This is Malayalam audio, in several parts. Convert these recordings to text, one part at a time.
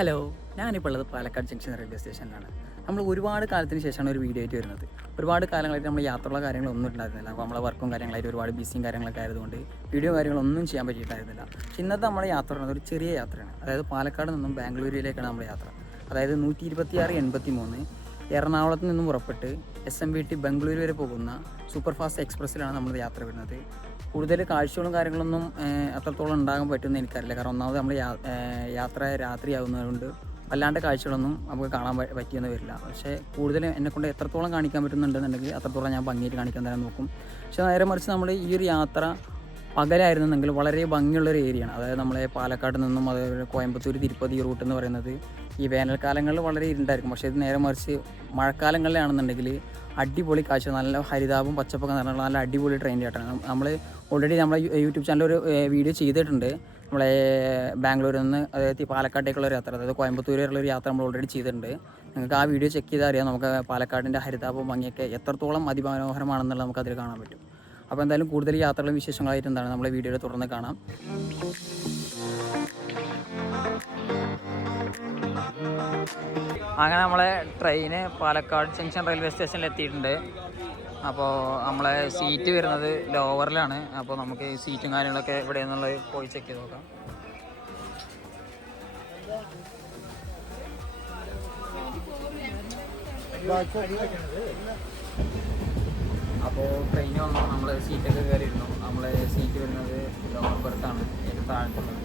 ഹലോ, ഞാനിപ്പോൾ ഉള്ളത് പാലക്കാട് ജംഗ്ഷൻ റെയിൽവേ സ്റ്റേഷനിലാണ്. നമ്മൾ ഒരുപാട് കാലത്തിന് ശേഷമാണ് ഒരു വീഡിയോ ആയിട്ട് വരുന്നത്. ഒരുപാട് കാലങ്ങളായിട്ട് നമ്മൾ യാത്രയുള്ള കാര്യങ്ങളൊന്നും ഉണ്ടായിരുന്നില്ല. അപ്പോൾ നമ്മളെ വർക്കും കാര്യങ്ങളായിട്ട് ഒരുപാട് ബിസിയും കാര്യങ്ങളൊക്കെ ആയതുകൊണ്ട് വീഡിയോ കാര്യങ്ങളൊന്നും ചെയ്യാൻ പറ്റിയിട്ടായിരുന്നില്ല. പക്ഷേ ഇന്നത്തെ നമ്മുടെ യാത്ര പറയുന്നത് ഒരു ചെറിയ യാത്രയാണ്. അതായത് പാലക്കാട് നിന്നും ബാംഗ്ലൂരിലേക്കാണ് നമ്മുടെ യാത്ര. അതായത് 126-83 എറണാകുളത്ത് നിന്നും പുറപ്പെട്ട് SMVT ബംഗളൂരു വരെ പോകുന്ന സൂപ്പർ ഫാസ്റ്റ് എക്സ്പ്രസ്സിലാണ് നമ്മൾ യാത്ര വരുന്നത്. കൂടുതൽ കാഴ്ചകളും കാര്യങ്ങളൊന്നും അത്രത്തോളം ഉണ്ടാകാൻ പറ്റുമെന്ന് എനിക്കറിയില്ല. കാരണം ഒന്നാമത് നമ്മൾ യാത്ര രാത്രിയാകുന്നതുകൊണ്ട് വല്ലാണ്ട് കാഴ്ചകളൊന്നും നമുക്ക് കാണാൻ പറ്റിയെന്ന് വരില്ല. പക്ഷേ കൂടുതൽ എന്നെക്കൊണ്ട് എത്രത്തോളം കാണിക്കാൻ പറ്റുന്നുണ്ടെന്നുണ്ടെങ്കിൽ അത്രത്തോളം ഞാൻ ഭംഗിയായിട്ട് കാണിക്കാൻ തരാൻ നോക്കും. പക്ഷേ നേരെ മറിച്ച് നമ്മൾ ഈ ഒരു യാത്ര പകലായിരുന്നെങ്കിൽ വളരെ ഭംഗിയുള്ളൊരു ഏരിയയാണ്. അതായത് നമ്മളെ പാലക്കാട് നിന്നും അതേപോലെ കോയമ്പത്തൂർ തിരുപ്പതി റൂട്ട് എന്ന് പറയുന്നത് ഈ വേനൽക്കാലങ്ങളിൽ വളരെ ഇരുണ്ടായിരിക്കും. പക്ഷേ ഇത് നേരെ മറിച്ച് മഴക്കാലങ്ങളിലാണെന്നുണ്ടെങ്കിൽ അടിപൊളി കാഴ്ച, നല്ല ഹരിതാപവും പച്ചപ്പൊക്കെ നിറഞ്ഞുള്ള നല്ല അടിപൊളി ട്രെയിൻ യാത്രയാണ്. നമ്മൾ ഓൾറെഡി നമ്മളെ യൂട്യൂബ് ചാനലിൽ ഒരു വീഡിയോ ചെയ്തിട്ടുണ്ട്. നമ്മളെ ബാംഗ്ലൂരിൽ നിന്ന് അതായത് പാലക്കാട്ടേക്കുള്ള ഒരു യാത്ര, അതായത് കോയമ്പത്തൂർ വരെയുള്ള ഒരു യാത്ര നമ്മൾ ഓൾറെഡി ചെയ്തിട്ടുണ്ട്. നിങ്ങൾക്ക് ആ വീഡിയോ ചെക്ക് ചെയ്താൽ അറിയാം നമുക്ക് പാലക്കാടിൻ്റെ ഹരിതാപവും ഭംഗിയൊക്കെ എത്രത്തോളം അതിമനോഹരമാണെന്നുള്ളത് നമുക്കതിൽ കാണാൻ പറ്റും. അപ്പോൾ എന്തായാലും കൂടുതൽ യാത്രകളും വിശേഷങ്ങളായിട്ട് എന്താണ് നമ്മളെ വീഡിയോയിൽ തുടർന്ന് കാണാം. അങ്ങനെ നമ്മളെ ട്രെയിന് പാലക്കാട് ജംഗ്ഷൻ റെയിൽവേ സ്റ്റേഷനിൽ എത്തിയിട്ടുണ്ട്. അപ്പോൾ നമ്മളെ സീറ്റ് വരുന്നത് ലോവറിലാണ്. അപ്പോൾ നമുക്ക് ഈ സീറ്റും കാര്യങ്ങളൊക്കെ ഇവിടെ നിന്നുള്ളത് പോയി ചെക്ക് ചെയ്ത് നോക്കാം. അപ്പോൾ ട്രെയിൻ വന്നു, നമ്മൾ സീറ്റൊക്കെ കയറിയിരുന്നു. നമ്മളെ സീറ്റ് വരുന്നത് ലോവർ ബർത്താണ്, ഏറ്റവും താഴത്തുള്ളത്.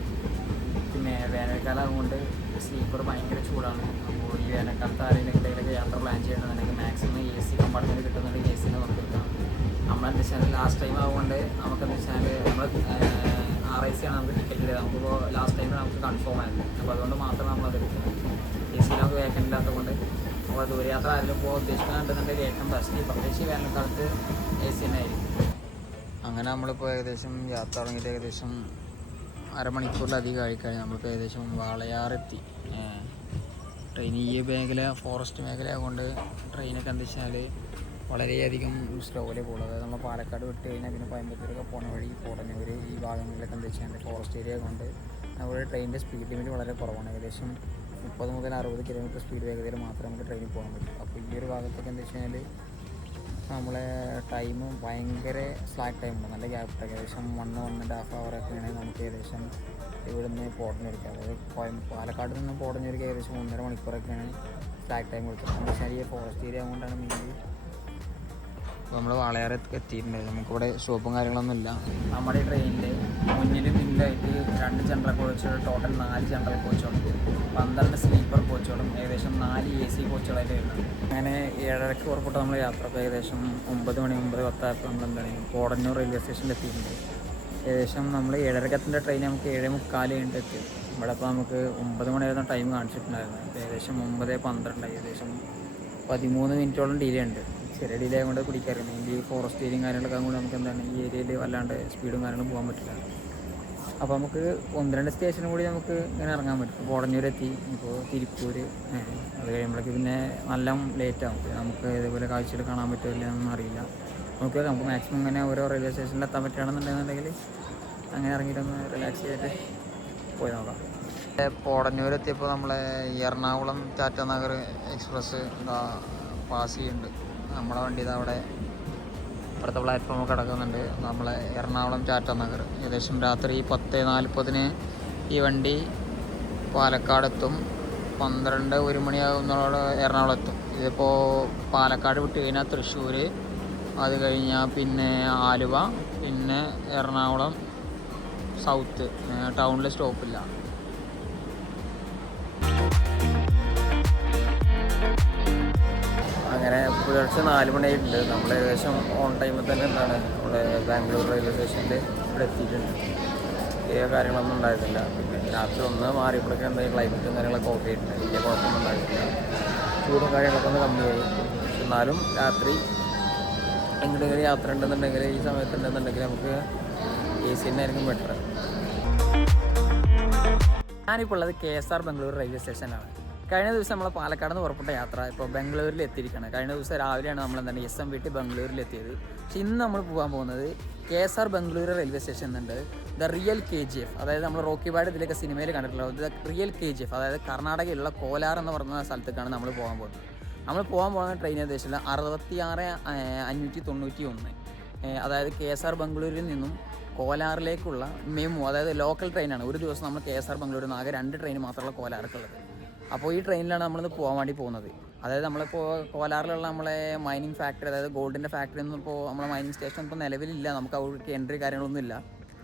പിന്നെ വേനൽക്കാലം ആയതുകൊണ്ട് സ്ലീപ്പർ ഭയങ്കര ചൂടാണ്. അപ്പോൾ ഈ വേനൽക്കാലത്ത് ആരെങ്കിലും ഇടയിലൊക്കെ യാത്ര പ്ലാൻ ചെയ്യണമെന്നുണ്ടെങ്കിൽ മാക്സിമം AC കമ്പാർട്ട്മെൻറ്റ് കിട്ടുന്നുണ്ടെങ്കിൽ AC നമുക്ക് എടുക്കണം. നമ്മളെന്താ വെച്ചാൽ ലാസ്റ്റ് ടൈം ആയതുകൊണ്ട് നമുക്കെന്താ വെച്ചാൽ നമ്മൾ RIC ആണ് നമുക്ക് ടിക്കറ്റ് എടുക്കുക. നമുക്കിപ്പോൾ ലാസ്റ്റ് ടൈമിൽ നമുക്ക് കൺഫേം ആയിരുന്നു. അപ്പോൾ അതുകൊണ്ട് മാത്രം നമ്മളത് എടുക്കുന്നത്. AC നമുക്ക് വേക്കൻ്റ് ഇല്ലാത്തതുകൊണ്ട് അപ്പോൾ ദൂരയാത്ര ആരെങ്കിലും ഇപ്പോൾ ഉദ്ദേശിക്കുന്നുണ്ടെന്നുണ്ടെങ്കിൽ ഏറ്റവും ബെസ്റ്റ് പ്രത്യേകിച്ച് വേനൽക്കാലത്ത് AC തന്നെ ആയിരിക്കും. അങ്ങനെ നമ്മളിപ്പോൾ ഏകദേശം യാത്ര തുടങ്ങിയിട്ട് ഏകദേശം അരമണിക്കൂറിലധികം ആയിക്കഴിഞ്ഞാൽ നമ്മളിപ്പോൾ ഏകദേശം വാളയാറെത്തി. ട്രെയിൻ ഈ മേഖല ഫോറസ്റ്റ് മേഖല കൊണ്ട് ട്രെയിനൊക്കെ എന്താ വെച്ചാൽ വളരെയധികം സ്ലോയിലേ പോകുള്ളൂ. അതായത് നമ്മൾ പാലക്കാട് വിട്ട് കഴിഞ്ഞാൽ പിന്നെ കോയമ്പത്തൂരൊക്കെ പോകുന്ന വഴി കോടന്നൂർ ഈ ഭാഗങ്ങളിലൊക്കെ എന്താ വെച്ചാൽ ഫോറസ്റ്റ് ഏരിയ കൊണ്ട് നമ്മുടെ ട്രെയിനിൻ്റെ സ്പീഡ് ലിമിറ്റ് വളരെ കുറവാണ്. ഏകദേശം 30 മുതൽ 60 കിലോമീറ്റർ സ്പീഡ് വേഗതയിൽ മാത്രമേ നമുക്ക് ട്രെയിനിൽ പോകാൻ പറ്റും. അപ്പോൾ ഈ ഒരു ഭാഗത്തൊക്കെ എന്താ വെച്ച് കഴിഞ്ഞാൽ നമ്മളെ ടൈം ഭയങ്കര സ്ലാക്ക് ടൈമുണ്ട്, നല്ല ഗ്യാപ്പ്. ഏകദേശം 1-1.5 ഹവറൊക്കെയാണ് നമുക്ക് ഏകദേശം ഇവിടുന്ന് പോടഞ്ഞെടുക്കുക. അതായത് പാലക്കാട് നിന്ന് പോടഞ്ഞെടുക്കുക ഏകദേശം 1.5 മണിക്കൂറൊക്കെയാണ് സ്ലാക്ക് ടൈം കൊടുക്കുന്നത്. എന്ന് വെച്ചാൽ ഈ ഫോറസ്റ്റ് ഏരിയ ആയതുകൊണ്ടാണ് മെയിൻലി. അപ്പോൾ നമ്മൾ വാളയാറ് എത്തിയിട്ടുണ്ട്. നമുക്കിവിടെ സ്റ്റോപ്പും കാര്യങ്ങളൊന്നും ഇല്ല. നമ്മുടെ ട്രെയിനിൽ മുന്നിലും പിന്നിലായിട്ട് 2 ജനറൽ കോച്ചുകൾ, ടോട്ടൽ 4 ജനറൽ കോച്ചുകളും 12 സ്ലീപ്പർ കോച്ചുകളും ഏകദേശം 4 AC കോച്ചുകളായിട്ട് വരുന്നത്. അങ്ങനെ 7:30 പുറപ്പെട്ട് നമ്മൾ യാത്ര. അപ്പോൾ ഏകദേശം 9 മണി 9:10 ആയപ്പോൾ നമ്മൾ എന്താണ് കോടന്നൂർ റെയിൽവേ സ്റ്റേഷനിൽ എത്തിയിട്ടുണ്ട്. ഏകദേശം നമ്മൾ 7:30 ട്രെയിൻ നമുക്ക് 7:45 കഴിഞ്ഞിട്ട് എത്തി. ഇവിടെ ഇപ്പോൾ നമുക്ക് 9 മണിയായിരുന്നു ടൈം കാണിച്ചിട്ടുണ്ടായിരുന്നു. അപ്പോൾ ഏകദേശം 9:12 ഏകദേശം 13 മിനിറ്റോളം ഡിലേ ഉണ്ട്. ചെറിയ ഡിലേ കൊണ്ട് പിടിക്കാറില്ല. ഈ ഫോറസ്റ്റ് ഏരിയയും കാര്യങ്ങളൊക്കെ കൊണ്ട് നമുക്ക് എന്താണ് ഈ ഏരിയയിൽ വല്ലാണ്ട് സ്പീഡും കാര്യങ്ങളും പോകാൻ പറ്റില്ല. അപ്പോൾ നമുക്ക് 1-2 സ്റ്റേഷനും കൂടി നമുക്ക് ഇങ്ങനെ ഇറങ്ങാൻ പറ്റും. കോടന്നൂരെത്തി, ഇപ്പോൾ തിരുപ്പൂർ, അത് കഴിയുമ്പോഴേക്ക് പിന്നെ നല്ല ലേറ്റാകും. നമുക്ക് ഇതേപോലെ കാഴ്ചകൾ കാണാൻ പറ്റില്ല എന്നൊന്നും അറിയില്ല. നമുക്ക് മാക്സിമം ഇങ്ങനെ ഓരോ റെയിൽവേ സ്റ്റേഷനിൽ എത്താൻ പറ്റുകയാണെന്നുണ്ടെന്നുണ്ടെങ്കിൽ അങ്ങനെ ഇറങ്ങിയിട്ടൊന്ന് റിലാക്സ് ചെയ്തിട്ട് പോയി നോക്കാം. കോടന്നൂരെത്തിയപ്പോൾ നമ്മളെ എറണാകുളം ടാറ്റ നഗർ എക്സ്പ്രസ് പാസ് ചെയ്യുന്നുണ്ട്. നമ്മളെ വണ്ടി ഇത് അവിടെ അടുത്ത പ്ലാറ്റ്ഫോമിൽ കിടക്കുന്നുണ്ട്. നമ്മളെ എറണാകുളം ടാറ്റ നഗർ ഏകദേശം രാത്രി 10:40 ഈ വണ്ടി പാലക്കാടെത്തും. 12-1 മണിയാകുന്നതോടെ എറണാകുളം എത്തും. ഇതിപ്പോൾ പാലക്കാട് വിട്ട് കഴിഞ്ഞാൽ തൃശ്ശൂർ, അത് കഴിഞ്ഞാൽ പിന്നെ ആലുവ, പിന്നെ എറണാകുളം സൗത്ത്. ടൗണിൽ സ്റ്റോപ്പില്ല. അങ്ങനെ പുലർച്ചെ 4 മണിയായിട്ടുണ്ട്. നമ്മൾ ഏകദേശം ഓൺ ടൈമിൽ തന്നെ എന്താണ് നമ്മുടെ ബാംഗ്ലൂർ റെയിൽവേ സ്റ്റേഷനിൽ ഇവിടെ എത്തിയിട്ടുണ്ട്. വലിയ കാര്യങ്ങളൊന്നും ഉണ്ടായിരുന്നില്ല. പിന്നെ രാത്രി ഒന്ന് മാറിയപ്പോഴൊക്കെ എന്തായാലും ക്ലൈമറ്റും കാര്യങ്ങളൊക്കെ ഓക്കെ ആയിട്ടുണ്ട്. വലിയ കുഴപ്പമൊന്നും ഉണ്ടായിരുന്നില്ല. ചൂടും കാര്യങ്ങളൊക്കെ ഒന്ന് കമ്മിയായി. എന്നാലും രാത്രി എങ്ങോട്ടെങ്കിലും യാത്ര ഉണ്ടെന്നുണ്ടെങ്കിൽ ഈ സമയത്ത് ഉണ്ടെന്നുണ്ടെങ്കിൽ നമുക്ക് AC തന്നെ ആയിരിക്കും ബെറ്റർ. ഞാനിപ്പോൾ ഉള്ളത് KSR ബംഗളൂരു റെയിൽവേ സ്റ്റേഷനിലാണ്. കഴിഞ്ഞ ദിവസം നമ്മൾ പാലക്കാട് നിന്ന് പുറപ്പെട്ട യാത്ര ഇപ്പോൾ ബാംഗ്ലൂരിൽ എത്തിയിരിക്കുകയാണ്. കഴിഞ്ഞ ദിവസം രാവിലെയാണ് നമ്മൾ എന്താണ് SMVT ബാംഗ്ലൂരിൽ എത്തിയത്. പക്ഷേ ഇന്ന് നമ്മൾ പോകാൻ പോകുന്നത് KSR ബാംഗ്ലൂർ റെയിൽവേ സ്റ്റേഷൻ എന്നുണ്ട് ദ റിയൽ KGF, അതായത് നമ്മൾ റോക്കി ബാഡ് ഇതിലൊക്കെ സിനിമയിൽ കണ്ടിട്ടുള്ളത് ദ റിയൽ KGF, അതായത് കർണാടകയിലുള്ള കോലാർ എന്ന് പറയുന്ന സ്ഥലത്തേക്കാണ് നമ്മൾ പോകാൻ പോകുന്നത്. നമ്മൾ പോകാൻ പോകുന്ന ട്രെയിൻ ഏകദേശം 66,591, അതായത് KSR ബാംഗ്ലൂരിൽ നിന്നും കോലാറിലേക്കുള്ള മെമു, അതായത് ലോക്കൽ ട്രെയിനാണ്. ഒരു ദിവസം നമ്മൾ KSR ബാംഗ്ലൂരിൽ നിന്ന് ആകെ 2 ട്രെയിൻ മാത്രമുള്ള കോലാർക്കുള്ളത്. അപ്പോൾ ഈ ട്രെയിനിലാണ് നമ്മളിന്ന് പോകാൻ വേണ്ടി പോകുന്നത്. അതായത് നമ്മളിപ്പോൾ കോലാറിലുള്ള നമ്മളെ മൈനിങ് ഫാക്ടറി, അതായത് ഗോൾഡിൻ്റെ ഫാക്ടറി ഒന്നും ഇപ്പോൾ നമ്മളെ മൈനിങ് സ്റ്റേഷൻ ഇപ്പോൾ നിലവിലില്ല, നമുക്ക് അവിടേക്ക് എൻട്രി കാര്യങ്ങളൊന്നും ഇല്ല.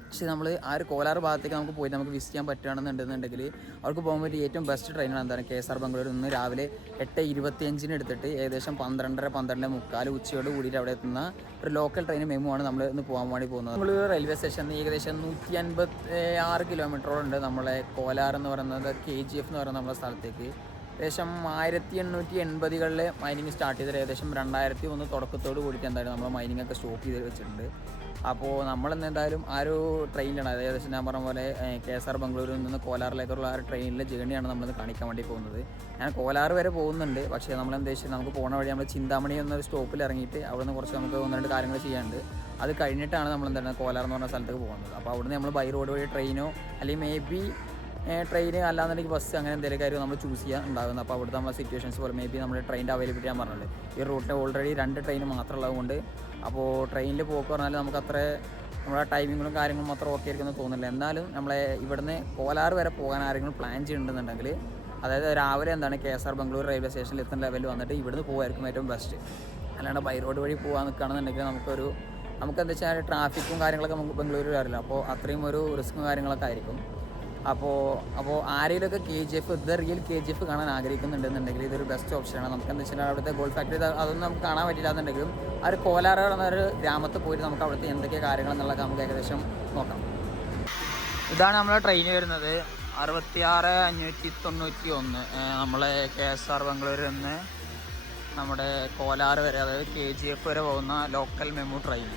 പക്ഷേ നമ്മൾ ആ ഒരു കോലാർ ഭാഗത്തേക്ക് നമുക്ക് പോയി നമുക്ക് വിസിറ്റ് ചെയ്യാൻ പറ്റുകയാണെന്നുണ്ടെന്നുണ്ടെങ്കിൽ അവർക്ക് പോകാൻ പറ്റിയ ഏറ്റവും ബെസ്റ്റ് ട്രെയിനാണ് എന്താണ് KSR ബാംഗ്ലൂരിൽ നിന്ന് രാവിലെ 8:25 എടുത്തിട്ട് ഏകദേശം 12:30-12:45 ഉച്ചയോട് കൂടിയിട്ട് അവിടെ എത്തുന്ന ഒരു ലോക്കൽ ട്രെയിൻ മെമുവാണ് നമ്മൾ ഇന്ന് പോകാൻ വേണ്ടി പോകുന്നത്. നമ്മൾ റെയിൽവേ സ്റ്റേഷനിൽ ഏകദേശം 156 കിലോമീറ്ററോളുണ്ട് നമ്മളെ കോലാർ എന്ന് പറയുന്നത് KGF എന്ന് പറയുന്ന നമ്മുടെ സ്ഥലത്തേക്ക്. ഏകദേശം 1880-കളിൽ മൈനിങ് സ്റ്റാർട്ട് ചെയ്തത് ഏകദേശം 2001 തുടക്കത്തോട് കൂടിയിട്ട് എന്തായാലും നമ്മൾ മൈനിങ് ഒക്കെ സ്റ്റോപ്പ് ചെയ്ത് വെച്ചിട്ടുണ്ട്. അപ്പോൾ നമ്മളിന്ന് എന്തായാലും ആ ഒരു ട്രെയിനിലാണ്, അതായത് ഏകദേശം ഞാൻ പറഞ്ഞ പോലെ KSR ബാംഗ്ലൂരിൽ നിന്ന് കോലാറിലേക്കുള്ള ആ ഒരു ട്രെയിനിലെ ജേണിയാണ് നമ്മളിന്ന് കാണിക്കാൻ വേണ്ടി പോകുന്നത്. ഞാൻ കോലാർ വരെ പോകുന്നുണ്ട്, പക്ഷേ നമ്മളെന്താ വെച്ചാൽ നമുക്ക് പോകുന്ന വഴി നമ്മൾ ചിന്താമണി എന്നൊരു സ്റ്റോപ്പിൽ ഇറങ്ങിയിട്ട് അവിടെ നിന്ന് കുറച്ച് നമുക്ക് 1-2 കാര്യങ്ങൾ ചെയ്യാനുണ്ട്. അത് കഴിഞ്ഞിട്ടാണ് നമ്മൾ എന്താണ് കോലാർ എന്ന് പറഞ്ഞ സ്ഥലത്തേക്ക് പോകുന്നത്. അപ്പോൾ അവിടുന്ന് നമ്മൾ ബൈ റോഡ് വഴി ട്രെയിനോ അല്ലെങ്കിൽ മേ ബി ട്രെയിൻ അല്ലാന്നുണ്ടെങ്കിൽ ബസ് അങ്ങനെ എന്തെങ്കിലും കാര്യം നമ്മൾ ചൂസ് ചെയ്യാൻ ഉണ്ടാകുന്നത്. അപ്പോൾ അവിടുത്തെ നമ്മുടെ സിറ്റുവേഷൻസ് പോലെ മേ ബി നമ്മുടെ ട്രെയിനിൻ്റെ അവൈലബിലിറ്റി ഞാൻ പറഞ്ഞത് ഈ റൂട്ടിൽ ഓൾറെഡി 2 ട്രെയിൻ മാത്രമുള്ളതുകൊണ്ട് അപ്പോൾ ട്രെയിനിൽ പോക്ക് പറഞ്ഞാൽ നമുക്ക് അത്ര നമ്മുടെ ടൈമിങ്ങും കാര്യങ്ങളും മാത്രം ഓക്കെ ആയിരിക്കുമെന്ന് തോന്നുന്നില്ല. എന്നാലും നമ്മളെ ഇവിടുന്ന് കോലാർ വരെ പോകാൻ ആരെങ്കിലും പ്ലാൻ ചെയ്യുന്നുണ്ടെന്നുണ്ടെങ്കിൽ, അതായത് രാവിലെ എന്താണ് KSR ബാംഗ്ലൂർ റെയിൽവേ സ്റ്റേഷനിൽ എത്തുന്ന ലെവലിൽ വന്നിട്ട് ഇവിടുന്ന് പോകുമായിരിക്കും ഏറ്റവും ബെസ്റ്റ്. അല്ലാണ്ട് ബൈ റോഡ് വഴി പോകാൻ നിൽക്കുകയാണെന്നുണ്ടെങ്കിൽ നമുക്കെന്താ വെച്ചാൽ ട്രാഫിക്കും കാര്യങ്ങളൊക്കെ നമുക്ക് ബാംഗ്ലൂരിൽ അറിയില്ല, അപ്പോൾ അത്രയും ഒരു റിസ്ക്കും കാര്യങ്ങളൊക്കെ ആയിരിക്കും. അപ്പോൾ ആരെങ്കിലുമൊക്കെ KGF ദ റിയൽ KGF കാണാൻ ആഗ്രഹിക്കുന്നുണ്ടെന്നുണ്ടെങ്കിൽ ഇതൊരു ബെസ്റ്റ് ഓപ്ഷനാണ്. നമുക്ക് എന്താ വെച്ചാൽ അവിടുത്തെ ഗോൾഡ് ഫാക്ടറി അതൊന്നും നമുക്ക് കാണാൻ പറ്റില്ല എന്നുണ്ടെങ്കിലും ആ ഒരു കോലാർ എന്നൊരു ഗ്രാമത്തിൽ പോയിട്ട് നമുക്ക് അവിടുത്തെ എന്തൊക്കെ കാര്യങ്ങളെന്നുള്ളതൊക്കെ നമുക്ക് ഏകദേശം നോക്കാം. ഇതാണ് നമ്മളെ ട്രെയിൻ വരുന്നത് 66,591, നമ്മളെ KSR ബാംഗ്ലൂരിൽ നിന്ന് നമ്മുടെ കോലാർ വരെ, അതായത് KGF വരെ പോകുന്ന ലോക്കൽ മെമു ട്രെയിൻ.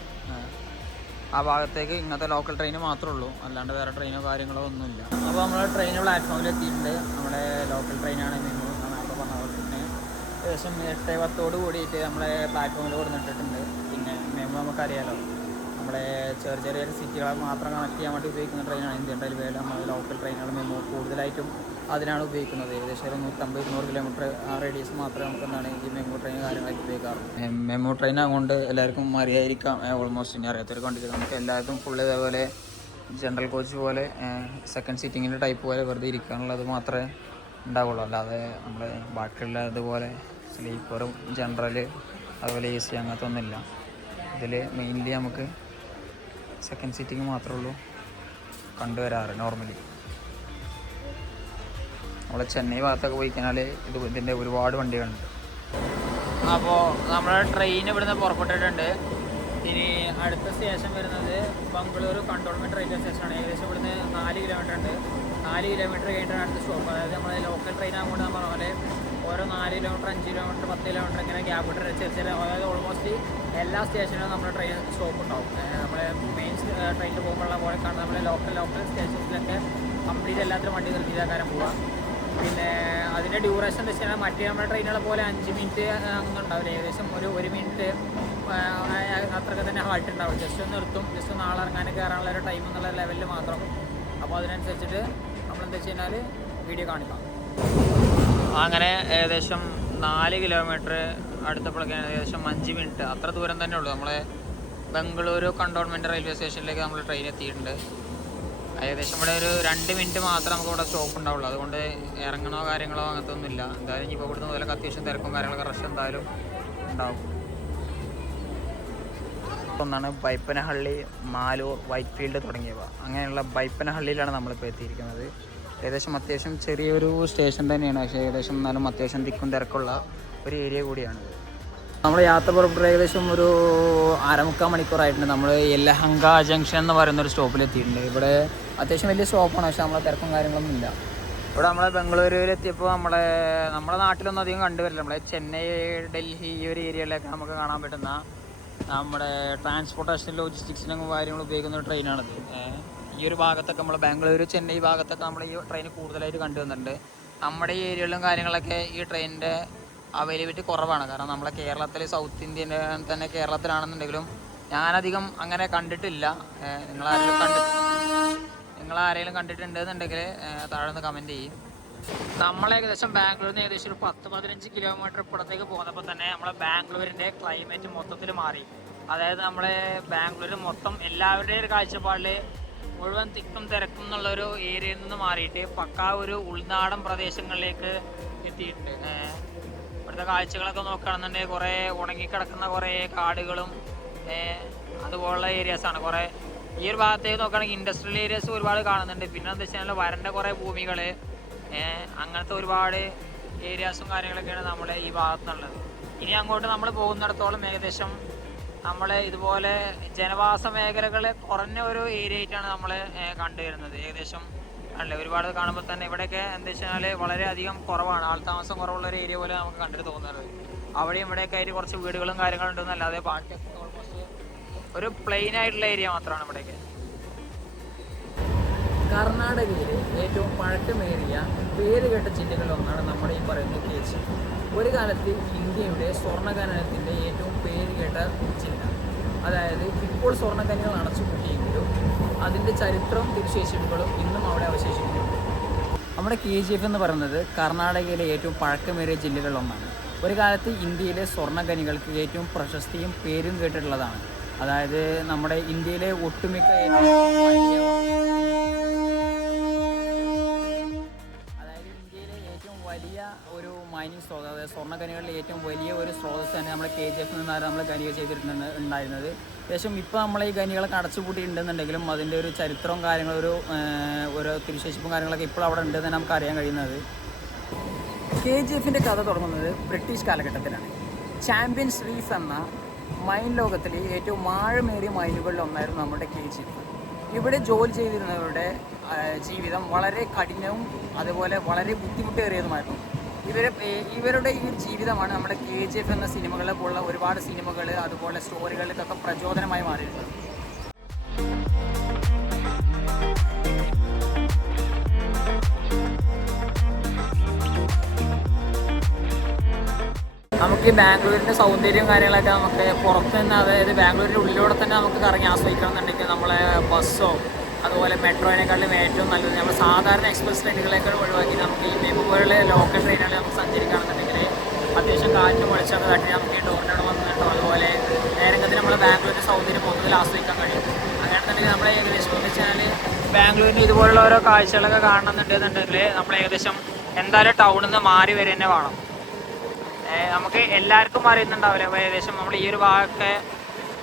ആ ഭാഗത്തേക്ക് ഇങ്ങനത്തെ ലോക്കൽ ട്രെയിൻ മാത്രമേ ഉള്ളൂ, അല്ലാണ്ട് വേറെ ട്രെയിനോ കാര്യങ്ങളോ ഒന്നുമില്ല. അപ്പോൾ നമ്മൾ ട്രെയിൻ പ്ലാറ്റ്ഫോമിൽ എത്തിയിട്ടുണ്ട്. നമ്മുടെ ലോക്കൽ ട്രെയിനാണ് മെമു അപ്പോൾ പറഞ്ഞത്. പിന്നെ ഏകദേശം 8:10 കൂടിയിട്ട് നമ്മളെ പ്ലാറ്റ്ഫോമിൽ കൊടുത്തിട്ടുണ്ട്. പിന്നെ മെമു നമുക്കറിയാലോ, നമ്മളെ ചെറിയ സിറ്റികളെ മാത്രം കണക്ട് ചെയ്യാൻ വേണ്ടി ഉപയോഗിക്കുന്ന ട്രെയിനാണ് ഇന്ത്യൻ റെയിൽവേയിൽ. നമ്മൾ ലോക്കൽ ട്രെയിനുകൾ മെമു കൂടുതലായിട്ടും അതിനാണ് ഉപയോഗിക്കുന്നത്. ഏകദേശം ഒരു 150-200 കിലോമീറ്റർ ആ റേഡിയസ് മാത്രമേ നമുക്ക് എന്താണ് ഈ മെമു ട്രെയിൻ കാര്യങ്ങളൊക്കെ ഉപയോഗിക്കാറുള്ളൂ. മെമു ട്രെയിൻ ആകൊണ്ട് എല്ലാവർക്കും അറിയായിരിക്കാം, ഓൾമോസ്റ്റ് ഇനി അറിയാത്തൊരു കണ്ടിട്ട് നമുക്ക് എല്ലാവർക്കും ഫുള്ള് ഇതേപോലെ ജനറൽ കോച്ച് പോലെ സെക്കൻഡ് സീറ്റിങ്ങിൻ്റെ ടൈപ്പ് പോലെ വെറുതെ ഇരിക്കാനുള്ളത് മാത്രമേ ഉണ്ടാവുള്ളൂ. അല്ലാതെ നമ്മൾ ബാക്കിയുള്ള അതുപോലെ സ്ലീപ്പറും ജനറൽ അതുപോലെ AC അങ്ങനത്തെ ഒന്നുമില്ല. ഇതിൽ മെയിൻലി നമുക്ക് സെക്കൻഡ് സീറ്റിങ് മാത്രമേ ഉള്ളൂ കണ്ടുവരാറ് നോർമലി. നമ്മളെ ചെന്നൈ ഭാഗത്തൊക്കെ പോയി കഴിഞ്ഞാൽ ഇതിൻ്റെ ഒരുപാട് വണ്ടികളുണ്ട്. അപ്പോൾ നമ്മുടെ ട്രെയിൻ ഇവിടുന്ന് പുറപ്പെട്ടിട്ടുണ്ട്. ഇനി അടുത്ത സ്റ്റേഷൻ വരുന്നത് ബംഗളൂരു കണ്ടോൺമെൻറ്റ് റെയിൽവേ സ്റ്റേഷനാണ്. ഏകദേശം ഇവിടുന്ന് 4 കിലോമീറ്റർ ഉണ്ട്. 4 കിലോമീറ്റർ കഴിഞ്ഞിട്ടാണ് അടുത്ത സ്റ്റോപ്പ്. അതായത് നമ്മൾ ലോക്കൽ ട്രെയിൻ ആകുമ്പോൾ നമ്മൾ പോലെ ഓരോ 4 കിലോമീറ്റർ 5 കിലോമീറ്റർ 10 കിലോമീറ്റർ ഇങ്ങനെ ഗ്യാപ്പ് ഇട്ട് ചെറിയ അതായത് ഓൾമോസ്റ്റ് എല്ലാ സ്റ്റേഷനിലും നമ്മുടെ ട്രെയിൻ സ്റ്റോപ്പ് ഉണ്ടാവും. നമ്മളെ മെയിൻ ട്രെയിനിൽ പോകുമ്പോഴുള്ള പോലെ കാണുന്നത് നമ്മളെ ലോക്കൽ സ്റ്റേഷൻസിലൊക്കെ കംപ്ലീറ്റ് എല്ലാത്തിലും വണ്ടി നിർത്തിയിട്ടാക്കാനും പോവാം. പിന്നെ അതിൻ്റെ ഡ്യൂറേഷൻ എന്ന് വെച്ചാൽ മറ്റേ നമ്മുടെ ട്രെയിനുകളെ പോലെ 5 മിനിറ്റ് അങ്ങനെ ഉണ്ടാവില്ല. ഏകദേശം ഒരു മിനിറ്റ് അത്രയൊക്കെ തന്നെ ഹാൾട്ട് ഉണ്ടാവും. ജസ്റ്റ് ഒന്ന് നിർത്തും, ജസ്റ്റ് ഒന്ന് ആളിറങ്ങാൻ കയറാനുള്ള ഒരു ടൈം എന്നുള്ള ലെവലിൽ മാത്രം. അപ്പോൾ അതിനനുസരിച്ചിട്ട് നമ്മളെന്താ വെച്ച് കഴിഞ്ഞാൽ വീഡിയോ കാണിക്കാം. അങ്ങനെ ഏകദേശം 4 കിലോമീറ്റർ അടുത്തപ്പോഴൊക്കെയാണ് ഏകദേശം 5 മിനിറ്റ് അത്ര ദൂരം തന്നെ ഉള്ളൂ. നമ്മളെ ബംഗളൂരു കണ്ടോൺമെൻറ്റ് റെയിൽവേ സ്റ്റേഷനിലേക്ക് നമ്മൾ ട്രെയിൻ എത്തിയിട്ടുണ്ട്. ഏകദേശം ഇവിടെ ഒരു 2 മിനിറ്റ് മാത്രമേ നമുക്ക് ഇവിടെ സ്റ്റോപ്പ് ഉണ്ടാവുള്ളൂ. അതുകൊണ്ട് ഇറങ്ങണോ കാര്യങ്ങളോ അങ്ങനത്തെ ഒന്നുമില്ല. എന്തായാലും ഇപ്പോൾ ഇവിടുന്ന് മുതലൊക്കെ അത്യാവശ്യം തിരക്കും കാര്യങ്ങളൊക്കെ റഷ് എന്തായാലും ഉണ്ടാവും. ഒന്നാണ് ബൈപ്പനഹള്ളി, മാലൂർ, വൈറ്റ്ഫീൽഡ് തുടങ്ങിയവ. അങ്ങനെയുള്ള ബൈപ്പനഹള്ളിയിലാണ് നമ്മളിപ്പോൾ എത്തിയിരിക്കുന്നത്. ഏകദേശം അത്യാവശ്യം ചെറിയൊരു സ്റ്റേഷൻ തന്നെയാണ്, പക്ഷേ ഏകദേശം എന്നാലും അത്യാവശ്യം തിക്കും തിരക്കുള്ള ഒരു ഏരിയ കൂടിയാണിത്. നമ്മൾ യാത്ര പുറപ്പെട്ട ഏകദേശം ഒരു 1/4 മണിക്കൂറായിട്ടുണ്ട്. നമ്മൾ യലഹങ്ക ജംഗ്ഷൻ എന്ന് പറയുന്നൊരു സ്റ്റോപ്പിലെത്തിയിട്ടുണ്ട്. ഇവിടെ അത്യാവശ്യം വലിയ സ്റ്റോപ്പാണ്, പക്ഷേ നമ്മളെ തിരക്കും കാര്യങ്ങളൊന്നും ഇല്ല. ഇവിടെ നമ്മളെ ബംഗളൂരുവിലെത്തിയപ്പോൾ നമ്മുടെ നാട്ടിലൊന്നും അധികം കണ്ടുവരില്ല. നമ്മളെ ചെന്നൈ, ഡൽഹി ഈ ഒരു ഏരിയയിലൊക്കെ നമുക്ക് കാണാൻ പറ്റുന്ന നമ്മുടെ ട്രാൻസ്പോർട്ടേഷൻ ലോജിസ്റ്റിക്സിനും കാര്യങ്ങൾ ഉപയോഗിക്കുന്ന ഒരു ട്രെയിനാണിത്. ഈ ഒരു ഭാഗത്തൊക്കെ നമ്മൾ ബാംഗ്ലൂർ, ചെന്നൈ ഭാഗത്തൊക്കെ നമ്മൾ ഈ ട്രെയിൻ കൂടുതലായിട്ട് കണ്ടുവന്നിട്ടുണ്ട്. നമ്മുടെ ഈ ഏരിയകളിലും കാര്യങ്ങളൊക്കെ ഈ ട്രെയിനിൻ്റെ അവൈലബിലിറ്റി കുറവാണ്. കാരണം നമ്മളെ കേരളത്തിൽ സൗത്ത് ഇന്ത്യൻ്റെ തന്നെ കേരളത്തിലാണെന്നുണ്ടെങ്കിലും ഞാനധികം അങ്ങനെ കണ്ടിട്ടില്ല. നിങ്ങളാരെങ്കിലും കണ്ടിട്ടുണ്ടെന്നുണ്ടെങ്കിൽ താഴെ ഒന്ന് കമൻറ്റ് ചെയ്യും. നമ്മളേകദേശം ബാംഗ്ലൂരിൽ നിന്ന് ഏകദേശം ഒരു 10-15 കിലോമീറ്റർ ഇപ്പുറത്തേക്ക് പോകുന്നപ്പോൾ തന്നെ നമ്മളെ ബാംഗ്ലൂരിൻ്റെ ക്ലൈമറ്റ് മൊത്തത്തിൽ മാറി. അതായത് നമ്മളെ ബാംഗ്ലൂർ മൊത്തം എല്ലാവരുടെയും ഒരു കാഴ്ചപ്പാടിൽ മുഴുവൻ തിക്കും തിരക്കും എന്നുള്ളൊരു ഏരിയയിൽ നിന്ന് മാറിയിട്ട് പക്കാ ഒരു ഉൾനാടൻ പ്രദേശങ്ങളിലേക്ക് എത്തിയിട്ടുണ്ട്. ഇവിടുത്തെ കാഴ്ചകളൊക്കെ നോക്കുകയാണെന്നുണ്ടെങ്കിൽ കുറേ ഉണങ്ങിക്കിടക്കുന്ന കുറേ കാടുകളും അതുപോലുള്ള ഏരിയാസാണ്. കുറേ ഈ ഒരു ഭാഗത്തേക്ക് നോക്കുകയാണെങ്കിൽ ഇൻഡസ്ട്രിയൽ ഏരിയാസ് ഒരുപാട് കാണുന്നുണ്ട്. പിന്നെ എന്താ വെച്ചാൽ വരണ്ട കുറേ ഭൂമികൾ, അങ്ങനത്തെ ഒരുപാട് ഏരിയാസും കാര്യങ്ങളൊക്കെയാണ് നമ്മുടെ ഈ ഭാഗത്തുനിന്നുള്ളത്. ഇനി അങ്ങോട്ട് നമ്മൾ പോകുന്നിടത്തോളം ഏകദേശം നമ്മൾ ഇതുപോലെ ജനവാസ മേഖലകൾ കുറഞ്ഞ ഒരു ഏരിയ ആയിട്ടാണ് നമ്മൾ കണ്ടുവരുന്നത്. ഏകദേശം അല്ലേ ഒരുപാട് കാണുമ്പോൾ തന്നെ ഇവിടെയൊക്കെ എന്താ വെച്ചാൽ വളരെയധികം കുറവാണ്, ആൾ താമസം കുറവുള്ള ഒരു ഏരിയ പോലെ നമുക്ക് കണ്ടിട്ട് തോന്നുന്നത്. അവിടെയും ഇവിടെയൊക്കെ ആയിട്ട് കുറച്ച് വീടുകളും കാര്യങ്ങളുണ്ടെന്നല്ലാതെ ബാക്കിയൊക്കെ ഓൾമോസ്റ്റ് ഒരു പ്ലെയിൻ ആയിട്ടുള്ള ഏരിയ മാത്രമാണ് ഇവിടെയൊക്കെ. കർണാടകയിലെ ഏറ്റവും പഴക്കമേറിയ പേരുകേട്ട ജില്ലകളിലൊന്നാണ് നമ്മുടെ ഈ പറയുന്ന കേച്ചി. ഒരു കാലത്ത് ഇന്ത്യയുടെ സ്വർണ്ണഖനനത്തിൻ്റെ ഏറ്റവും പേരുകേട്ട ജില്ല. അതായത് ഇപ്പോൾ സ്വർണ്ണഖനികൾ അടച്ചുപൂട്ടിയെങ്കിലും അതിൻ്റെ ചരിത്രവും തിരുശേഷിപ്പുകളും ഇന്നും അവിടെ അവശേഷിക്കുന്നുണ്ട്. നമ്മുടെ KGF എന്ന് പറയുന്നത് കർണാടകയിലെ ഏറ്റവും പഴക്കമേറിയ ജില്ലകളിലൊന്നാണ്. ഒരു കാലത്ത് ഇന്ത്യയിലെ സ്വർണ്ണഖനികൾക്ക് ഏറ്റവും പ്രശസ്തിയും പേരും കേട്ടിട്ടുള്ളതാണ്. അതായത് നമ്മുടെ ഇന്ത്യയിലെ ഒട്ടുമിക്ക വലിയ ഒരു മൈനിങ് സ്രോതസ്, അതായത് സ്വർണ്ണഖനികളിലെ ഏറ്റവും വലിയ ഒരു സ്രോതസ് തന്നെ നമ്മുടെ KGF നിന്നാണ് നമ്മൾ ഖനികൾ ഉണ്ടായിരുന്നത്. ഏകദേശം ഇപ്പോൾ നമ്മൾ ഈ ഖനികളൊക്കെ അടച്ചുപൂട്ടിയിട്ടുണ്ടെന്നുണ്ടെങ്കിലും അതിൻ്റെ ഒരു ചരിത്രവും കാര്യങ്ങളും ഒരു തിരുശേഷിപ്പും കാര്യങ്ങളൊക്കെ ഇപ്പോൾ അവിടെ ഉണ്ടെന്ന് നമുക്ക് അറിയാൻ കഴിയുന്നത്. KGFൻ്റെ കഥ തുടങ്ങുന്നത് ബ്രിട്ടീഷ് കാലഘട്ടത്തിലാണ്. ചാമ്പ്യൻസ് റീഫ് എന്ന മൈൻ ലോകത്തിലെ ഏറ്റവും ആഴമേറിയ മൈനുകളിലൊന്നായിരുന്നു നമ്മുടെ KGF. ഇവിടെ ജോലി ചെയ്തിരുന്നവരുടെ ജീവിതം വളരെ കഠിനവും അതുപോലെ വളരെ ബുദ്ധിമുട്ടേറിയതുമായിരുന്നു. ഇവരുടെ ഈ ജീവിതമാണ് നമ്മുടെ KGF എന്ന സിനിമകളെ പോലുള്ള ഒരുപാട് സിനിമകൾ അതുപോലെ സ്റ്റോറികൾക്കൊക്കെ പ്രചോദനമായി മാറിയിട്ടുള്ളത്. നമുക്ക് ഈ ബാംഗ്ലൂരിൻ്റെ സൗന്ദര്യവും കാര്യങ്ങളൊക്കെ നമുക്ക് പുറത്ത് നിന്ന്, അതായത് ബാംഗ്ലൂരിൻ്റെ ഉള്ളിലൂടെ തന്നെ നമുക്ക് കറങ്ങി ആസ്വദിക്കണം എന്നുണ്ടെങ്കിൽ നമ്മളെ ബസ്സോ അതുപോലെ മെട്രോയിനെക്കാളും ഏറ്റവും നല്ലത് നമ്മൾ സാധാരണ എക്സ്പ്രസ് ട്രെയിനുകളേക്കാൾ ഒഴിവാക്കി നമുക്ക് ഈ മെമു പോലുള്ള ലോക്കൽ ട്രെയിനുകളിൽ നമുക്ക് സഞ്ചരിക്കുകയാണെന്നുണ്ടെങ്കിൽ അത്യാവശ്യം കാറ്റും വെളിച്ചമൊക്കെ തട്ടി നമുക്ക് ഈ ഡോറിനോട് വന്നിട്ടോ അതുപോലെ നേരങ്ങളിൽ നമ്മൾ ബാംഗ്ലൂരിൻ്റെ സൗന്ദര്യം മൊത്തത്തിൽ ആസ്വദിക്കാൻ കഴിയും. അങ്ങനെയാണെന്നുണ്ടെങ്കിൽ നമ്മൾ ഏകദേശം എന്ന് വെച്ചാൽ ബാംഗ്ലൂരിൻ്റെ ഇതുപോലുള്ള ഓരോ കാഴ്ചകളൊക്കെ കാണണമെന്നുണ്ടെന്നുണ്ടെങ്കിൽ നമ്മൾ ഏകദേശം എന്തായാലും ടൗണിൽ നിന്ന് മാറി വരെ തന്നെ വേണം. നമുക്ക് എല്ലാവർക്കും അറിയുന്നുണ്ടാവില്ല. ഏകദേശം നമ്മൾ ഈ ഒരു ഭാഗമൊക്കെ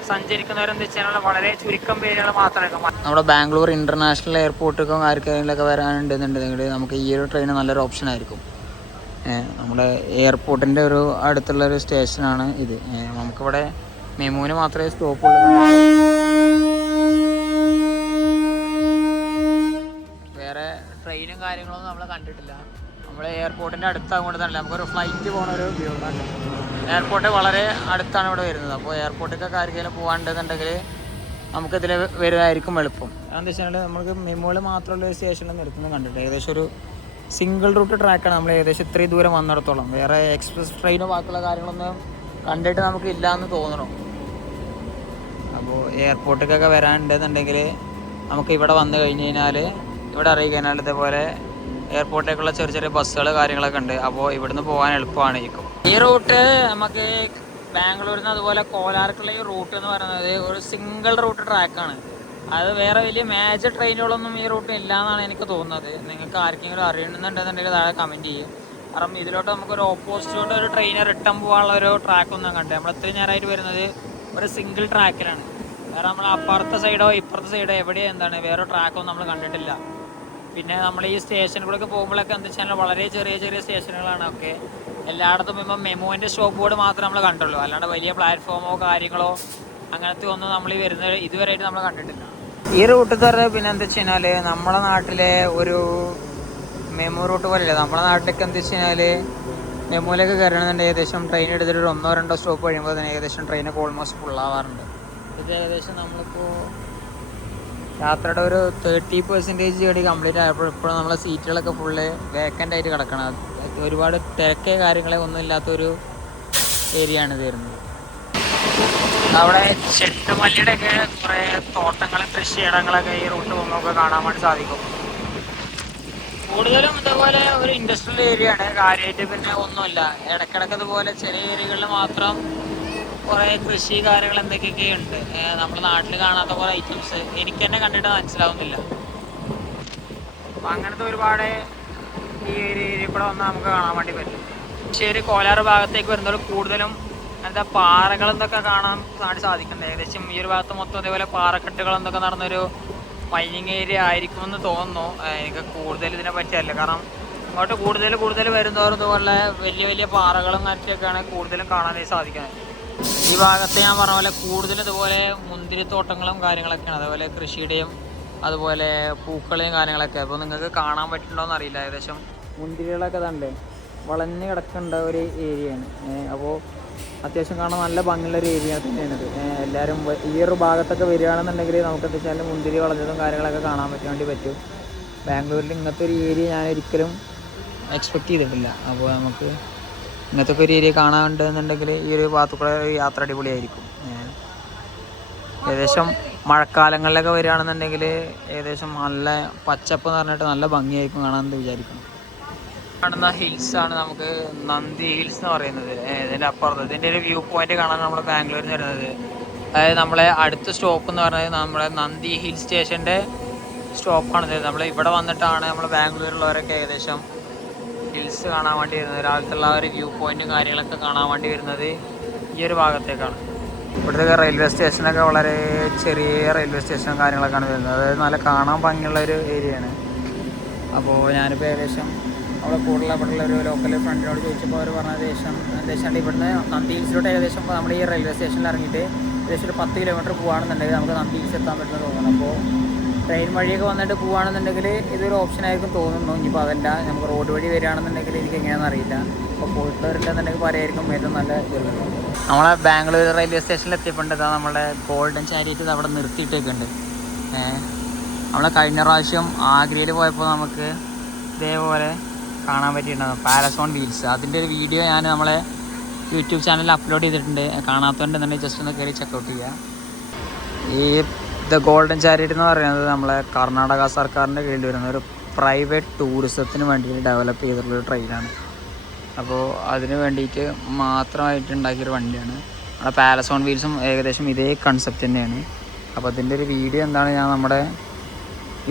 സഞ്ചരിക്കുന്നവരെന്ന് വെച്ചാൽ വളരെ ചുരുക്കം പേരുകൾ മാത്രമായിരിക്കും. നമ്മുടെ ബാംഗ്ലൂർ ഇൻ്റർനാഷണൽ എയർപോർട്ടിലേക്കും ആർക്കെങ്കിലൊക്കെ വരാനുണ്ടെന്നുണ്ടെങ്കിൽ നമുക്ക് ഈ ഒരു ട്രെയിൻ നല്ലൊരു ഓപ്ഷൻ ആയിരിക്കും. നമ്മുടെ എയർപോർട്ടിൻ്റെ ഒരു അടുത്തുള്ളൊരു സ്റ്റേഷനാണ് ഇത്. നമുക്കിവിടെ മെമുവിന് മാത്രമേ സ്റ്റോപ്പുള്ളൂ, വേറെ ട്രെയിനും കാര്യങ്ങളൊന്നും നമ്മൾ കണ്ടിട്ടില്ല. നമ്മൾ എയർപോർട്ടിൻ്റെ അടുത്താകൊണ്ട് തന്നെ നമുക്കൊരു ഫ്ലൈറ്റ് പോകുന്ന ഒരു വ്യൂ ആണ്. എയർപോർട്ട് വളരെ അടുത്താണ് ഇവിടെ വരുന്നത്. അപ്പോൾ എയർപോർട്ടിലൊക്കെ ആർക്കെങ്കിലും പോകാണ്ടെന്നുണ്ടെങ്കിൽ നമുക്കിതിൽ വരുന്നതായിരിക്കും എളുപ്പം. എന്താണെന്ന് വെച്ചാൽ നമുക്ക് മെമുകൾ മാത്രമുള്ള ഒരു സ്റ്റേഷനിൽ നിർത്തുന്നത് കണ്ടിട്ട് ഏകദേശം ഒരു സിംഗിൾ റൂട്ട് ട്രാക്കാണ് നമ്മൾ ഏകദേശം ഇത്രയും ദൂരം വന്നിടത്തോളം. വേറെ എക്സ്പ്രസ് ട്രെയിനോ ബാക്കിയുള്ള കാര്യങ്ങളൊന്നും കണ്ടിട്ട് നമുക്ക് ഇല്ല എന്ന് തോന്നണം. അപ്പോൾ എയർപോർട്ടിലേക്കൊക്കെ വരാനുണ്ടെന്നുണ്ടെങ്കിൽ നമുക്ക് ഇവിടെ വന്നു കഴിഞ്ഞ് കഴിഞ്ഞാൽ ഇവിടെ അറിയിക്കാനാൽ ഇതേപോലെ എയർപോർട്ടിലേക്കുള്ള ചെറിയ ചെറിയ ബസ്സുകൾ കാര്യങ്ങളൊക്കെ ഉണ്ട്. അപ്പോൾ ഇവിടുന്ന് പോകാൻ എളുപ്പമായിരിക്കും. ഈ റൂട്ട് നമുക്ക് ബാംഗ്ലൂരിൽ നിന്ന് അതുപോലെ കോലാർക്കുള്ള ഈ റൂട്ട് എന്ന് പറയുന്നത് ഒരു സിംഗിൾ റൂട്ട് ട്രാക്കാണ്. അത് വേറെ വലിയ മേജർ ട്രെയിനുകളൊന്നും ഈ റൂട്ടിൽ ഇല്ല എന്നാണ് എനിക്ക് തോന്നുന്നത്. നിങ്ങൾക്ക് ആർക്കെങ്കിലും അറിയണമെന്നുണ്ടെന്നുണ്ടെങ്കിൽ താഴെ കമൻറ്റ് ചെയ്യും. കാരണം ഇതിലോട്ട് നമുക്കൊരു ഓപ്പോസിറ്റോട്ട് ഒരു ട്രെയിന് റിട്ടേൺ പോകാനുള്ള ഒരു ട്രാക്കൊന്നും കണ്ടത്. നമ്മൾ ഇത്രയും നേരമായിട്ട് വരുന്നത് ഒരു സിംഗിൾ ട്രാക്കിലാണ്. വേറെ നമ്മൾ അപ്പുറത്തെ സൈഡോ ഇപ്പുറത്തെ സൈഡോ എവിടെയോ വേറെ ട്രാക്കൊന്നും നമ്മൾ കണ്ടിട്ടില്ല. പിന്നെ നമ്മൾ ഈ സ്റ്റേഷനുകളൊക്കെ പോകുമ്പോഴൊക്കെ എന്താ വെച്ചാൽ വളരെ ചെറിയ ചെറിയ സ്റ്റേഷനുകളാണ് ഒക്കെ. എല്ലായിടത്തും ഇപ്പം മെമുവിൻ്റെ സ്റ്റോപ്പ് ബോർഡ് മാത്രമേ നമ്മൾ കണ്ടുള്ളൂ. അല്ലാണ്ട് വലിയ പ്ലാറ്റ്ഫോമോ കാര്യങ്ങളോ അങ്ങനത്തെ ഒന്നും നമ്മൾ ഈ വരുന്നത് ഇതുവരെയായിട്ട് നമ്മൾ കണ്ടിട്ടില്ല. ഈ റൂട്ട് തറ പിന്നെ എന്താ വെച്ച് കഴിഞ്ഞാൽ നമ്മളെ നാട്ടിലെ ഒരു മെമു റൂട്ട് പോലെയല്ല. നമ്മളെ നാട്ടിലേക്ക് എന്താ വെച്ച് കഴിഞ്ഞാൽ മെമുവിലേക്ക് കയറണമെന്നുണ്ടെങ്കിൽ ഏകദേശം ട്രെയിൻ എടുത്തിട്ട് 1-2 സ്റ്റോപ്പ് കഴിയുമ്പോൾ തന്നെ ഏകദേശം ട്രെയിനൊക്കെ ഓൾമോസ്റ്റ് ഫുള്ളാവാറുണ്ട്. ഇത് ഏകദേശം നമ്മളിപ്പോൾ യാത്രയുടെ ഒരു 30% ജേർണി കംപ്ലീറ്റ് ആയപ്പോൾ ഇപ്പോഴും നമ്മളെ സീറ്റുകളൊക്കെ ഫുള്ള് വേക്കൻ്റ് ആയിട്ട് കിടക്കണം. ഒരുപാട് തിരക്കേ കാര്യങ്ങളെ ഒന്നും ഇല്ലാത്തൊരു ഏരിയ ആണ് ഇത് വരുന്നത്. അവിടെ ചെണ്ടുമല്ലിയുടെ ഒക്കെ കുറേ തോട്ടങ്ങളും കൃഷിയിടങ്ങളൊക്കെ ഈ റൂട്ട് പോകുമ്പോൾ കാണാൻ വേണ്ടി സാധിക്കും. കൂടുതലും ഇതുപോലെ ഒരു ഇൻഡസ്ട്രിയൽ ഏരിയ ആണ്. കാര്യമായിട്ട് പിന്നെ ഒന്നുമില്ല. ഇടയ്ക്കിടയ്ക്ക് ഇതുപോലെ ചെറിയ ഏരിയകളിൽ മാത്രം കുറേ കൃഷി കാര്യങ്ങൾ എന്തൊക്കെയൊക്കെ ഉണ്ട്. നമ്മുടെ നാട്ടിൽ കാണാത്ത കുറേ ഐറ്റംസ് എനിക്ക് തന്നെ കണ്ടിട്ട് മനസ്സിലാവുന്നില്ല. അപ്പം അങ്ങനത്തെ ഒരുപാട് ഈ ഒരു ഏരിയ കൂടെ വന്നാൽ നമുക്ക് കാണാൻ വേണ്ടി പറ്റും. ശരി, കോലാറ് ഭാഗത്തേക്ക് വരുന്നവർ കൂടുതലും എന്താ പാറകളെന്തൊക്കെ കാണാൻ വേണ്ടി സാധിക്കുന്നുണ്ട്. ഏകദേശം ഈ ഒരു ഭാഗത്ത് മൊത്തം അതേപോലെ പാറക്കെട്ടുകളെന്തൊക്കെ നടന്നൊരു മൈനിങ് ഏരിയ ആയിരിക്കുമെന്ന് തോന്നുന്നു. എനിക്ക് കൂടുതൽ ഇതിനെ പറ്റിയല്ല, കാരണം അങ്ങോട്ട് കൂടുതൽ വരുന്നവർ ഇതുപോലെ വലിയ വലിയ പാറകളും മറ്റൊക്കെയാണ് കൂടുതലും കാണാനായി സാധിക്കുന്നത്. ഈ ഭാഗത്ത് ഞാൻ പറഞ്ഞ പോലെ കൂടുതലും ഇതുപോലെ മുന്തിരിത്തോട്ടങ്ങളും കാര്യങ്ങളൊക്കെയാണ്, അതേപോലെ കൃഷിയുടെയും അതുപോലെ പൂക്കളെയും കാര്യങ്ങളൊക്കെ. അപ്പോൾ നിങ്ങൾക്ക് കാണാൻ പറ്റുന്നുണ്ടോയെന്ന് അറിയില്ല. ഏകദേശം മുന്തിരികളൊക്കെ തന്നെ വളഞ്ഞ് കിടക്കേണ്ട ഒരു ഏരിയയാണ്. അപ്പോൾ അത്യാവശ്യം കാണാൻ നല്ല ഭംഗിയുള്ളൊരു ഏരിയ തന്നെയാണിത്. എല്ലാവരും ഈ ഒരു ഭാഗത്തൊക്കെ വരികയാണെന്നുണ്ടെങ്കിൽ നമുക്ക് എന്താ വെച്ചാൽ മുന്തിരി വളഞ്ഞതും കാര്യങ്ങളൊക്കെ കാണാൻ വേണ്ടി പറ്റും. ബാംഗ്ലൂരിൽ ഇങ്ങനത്തെ ഒരു ഏരിയ ഞാൻ ഒരിക്കലും എക്സ്പെക്റ്റ് ചെയ്തിട്ടില്ല. അപ്പോൾ നമുക്ക് ഇങ്ങനത്തെ ഒരു ഏരിയ കാണാനുണ്ടെന്നുണ്ടെങ്കിൽ ഈ ഒരു ഭാഗത്തു കൂടെ യാത്ര അടിപൊളിയായിരിക്കും. ഏകദേശം മഴക്കാലങ്ങളിലൊക്കെ വരികയാണെന്നുണ്ടെങ്കിൽ ഏകദേശം നല്ല പച്ചപ്പ് എന്ന് പറഞ്ഞിട്ട് നല്ല ഭംഗിയായിരിക്കും കാണാമെന്ന് വിചാരിക്കുന്നു. കാണുന്ന ഹിൽസാണ് നമുക്ക് നന്ദി ഹിൽസ് എന്ന് പറയുന്നത്. ഇതിൻ്റെ അപ്പുറത്ത് ഇതിൻ്റെ ഒരു വ്യൂ പോയിന്റ് കാണാൻ നമ്മൾ ബാംഗ്ലൂരിൽ നിന്ന് വരുന്നത്. അതായത് നമ്മളെ അടുത്ത സ്റ്റോപ്പ് എന്ന് പറയുന്നത് നമ്മളെ നന്ദി ഹിൽ സ്റ്റേഷൻ്റെ സ്റ്റോപ്പാണിത്. നമ്മൾ ഇവിടെ വന്നിട്ടാണ് നമ്മൾ ബാംഗ്ലൂരിലുള്ളവരൊക്കെ ഏകദേശം ഹിൽസ് കാണാൻ വേണ്ടി വരുന്നത്. രാവിലത്തുള്ള ഒരു വ്യൂ പോയിന്റും കാര്യങ്ങളൊക്കെ കാണാൻ വേണ്ടി വരുന്നത് ഈ ഒരു ഭാഗത്തേക്കാണ്. ഇവിടുത്തെ റെയിൽവേ സ്റ്റേഷനൊക്കെ വളരെ ചെറിയ റെയിൽവേ സ്റ്റേഷനും കാര്യങ്ങളൊക്കെയാണ് വരുന്നത്. അതായത് നല്ല കാണാൻ ഭംഗിയുള്ള ഒരു ഏരിയയാണ്. അപ്പോൾ ഞാനിപ്പോൾ ഏകദേശം അവിടെ ഇവിടെയുള്ള ഒരു ലോക്കൽ ഫ്രണ്ടിനോട് ചോദിച്ചപ്പോൾ അവർ പറഞ്ഞ ഏകദേശം ഇവിടുന്ന് നന്ദി ഹിൽസിലോട്ട് ഏകദേശം നമ്മുടെ ഈ റെയിൽവേ സ്റ്റേഷനിൽ ഇറങ്ങിയിട്ട് ഏകദേശം ഒരു 10 കിലോമീറ്റർ പോകുകയാണെന്നുണ്ടെങ്കിൽ നമുക്ക് നന്ദി ഹിൽസ് എത്താൻ പറ്റുമെന്ന് തോന്നുന്നു. അപ്പോൾ ട്രെയിൻ വഴിയൊക്കെ വന്നിട്ട് പോകുകയാണെന്നുണ്ടെങ്കിൽ ഇതൊരു ഓപ്ഷനായിരിക്കും തോന്നുന്നു. ഇനിയിപ്പോൾ അതല്ല നമുക്ക് റോഡ് വഴി വരികയാണെന്നുണ്ടെങ്കിൽ എനിക്ക് എങ്ങനെയാണെന്ന് അറിയില്ല. അപ്പോൾ പോയിട്ടുള്ളവരുണ്ടെന്നുണ്ടെങ്കിൽ പറയായിരിക്കും ഏറ്റവും നല്ല ഇതുള്ളത്. നമ്മളെ ബാംഗ്ലൂർ റെയിൽവേ സ്റ്റേഷനിൽ എത്തിയപ്പോണ്ട് നമ്മുടെ ഗോൾഡൻ ചാരിയറ്റ് അവിടെ നിർത്തിയിട്ടൊക്കെയുണ്ട്. നമ്മളെ കഴിഞ്ഞ പ്രാവശ്യം ആഗ്രയിൽ പോയപ്പോൾ നമുക്ക് ഇതേപോലെ കാണാൻ പറ്റിയിട്ടുണ്ടാകും പാരസോൺ വീൽസ്. അതിൻ്റെ ഒരു വീഡിയോ ഞാൻ നമ്മളെ യൂട്യൂബ് ചാനലിൽ അപ്ലോഡ് ചെയ്തിട്ടുണ്ട്. കാണാത്തതുണ്ടെന്നുണ്ടെങ്കിൽ ജസ്റ്റ് ഒന്ന് കയറി ചെക്കൗട്ട് ചെയ്യുക. ഈ ദ ഗോൾഡൻ ചാരിയറ്റ് എന്ന് പറയുന്നത് നമ്മളെ കർണാടക സർക്കാരിൻ്റെ കീഴിൽ വരുന്ന ഒരു പ്രൈവറ്റ് ടൂറിസത്തിന് വേണ്ടിയിട്ട് ഡെവലപ്പ് ചെയ്തിട്ടുള്ളൊരു ട്രെയിനാണ്. അപ്പോൾ അതിന് വേണ്ടിയിട്ട് മാത്രമായിട്ട് ഉണ്ടാക്കിയൊരു വണ്ടിയാണ്. നമ്മുടെ പാരസോൺ വീൽസും ഏകദേശം ഇതേ കൺസെപ്റ്റ് തന്നെയാണ്. അപ്പോൾ അതിൻ്റെ ഒരു വീഡിയോ എന്താണ് ഞാൻ നമ്മുടെ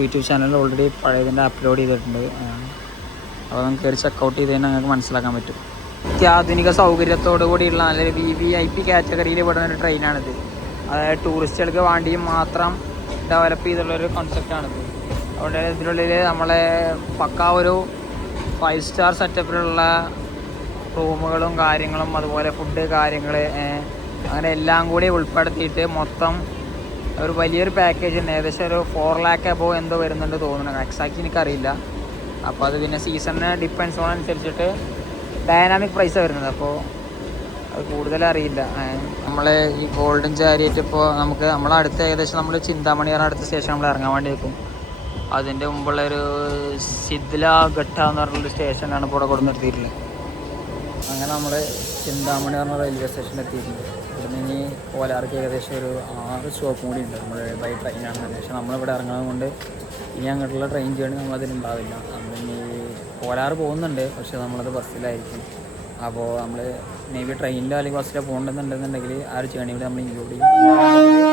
യൂട്യൂബ് ചാനലിൽ ഓൾറെഡി പഴയതിൻ്റെ അപ്ലോഡ് ചെയ്തിട്ടുണ്ട്. അപ്പോൾ നമുക്ക് കയറി ചെക്കൗട്ട് ചെയ്ത് കഴിഞ്ഞാൽ നിങ്ങൾക്ക് മനസ്സിലാക്കാൻ പറ്റും. അത്യാധുനിക സൗകര്യത്തോടു കൂടിയുള്ള നല്ലൊരു VIP കാറ്റഗറിയിൽ പെടുന്ന ഒരു ട്രെയിനാണിത്. അതായത് ടൂറിസ്റ്റുകൾക്ക് വേണ്ടിയും മാത്രം ഡെവലപ്പ് ചെയ്തിട്ടുള്ളൊരു കോൺസെപ്റ്റാണിത്. അതുകൊണ്ട് ഇതിനുള്ളിൽ നമ്മളെ പക്കാ ഒരു 5 സ്റ്റാർ സെറ്റപ്പിലുള്ള റൂമുകളും കാര്യങ്ങളും അതുപോലെ ഫുഡ് കാര്യങ്ങൾ അങ്ങനെ എല്ലാം കൂടി ഉൾപ്പെടുത്തിയിട്ട് മൊത്തം ഒരു വലിയൊരു പാക്കേജ് ഉണ്ട്. ഏകദേശം ഒരു 4 lakh above എന്തോ വരുന്നുണ്ട് തോന്നുന്നു. എക്സാക്റ്റ് എനിക്കറിയില്ല. അപ്പോൾ അത് പിന്നെ സീസണിന് ഡിപ്പെൻസ് ഓൺ അനുസരിച്ചിട്ട് ഡൈനാമിക് പ്രൈസാണ് വരുന്നത്. അപ്പോൾ അത് കൂടുതലറിയില്ല. നമ്മൾ ഈ ഗോൾഡൻ ചാരിയറ്റ് ഇപ്പോൾ നമുക്ക് നമ്മളടുത്ത് ഏകദേശം നമ്മൾ ചിന്താമണിയാണ് അടുത്ത സ്റ്റേഷൻ നമ്മൾ ഇറങ്ങാൻ വേണ്ടി വെക്കും. അതിൻ്റെ മുമ്പുള്ളൊരു സിദ്ല ഘട്ട എന്ന് പറഞ്ഞൊരു സ്റ്റേഷനാണ് ഇപ്പോൾ ഇവിടെ കൊണ്ട് നിർത്തിയിട്ടുള്ളത്. അങ്ങനെ നമ്മൾ ചിന്താമണി പറഞ്ഞ റെയിൽവേ സ്റ്റേഷനിൽ എത്തിയിട്ടുണ്ട്. ഇവിടുന്ന് ഇനി കോലാർക്ക് ഏകദേശം ഒരു 6 സ്റ്റോപ്പും കൂടി ഉണ്ട് നമ്മൾ ബൈ ട്രെയിനാണ്. പക്ഷേ നമ്മളിവിടെ ഇറങ്ങുന്നത് കൊണ്ട് ഇനി അങ്ങോട്ടുള്ള ട്രെയിൻ ജേണി നമ്മളതിനുണ്ടാവില്ല. നമ്മളിനി കോലാറ് പോകുന്നുണ്ട്, പക്ഷേ നമ്മളത് ബസ്സിലായിരിക്കും. അപ്പോൾ നമ്മൾ മേ ബി ട്രെയിനിലോ അല്ലെങ്കിൽ ബസ്സിലോ പോകേണ്ടതുണ്ടെന്നുണ്ടെങ്കിൽ ആ ഒരു ജേണി കൂടി നമ്മൾ ഇൻക്ലൂഡ് ചെയ്യും.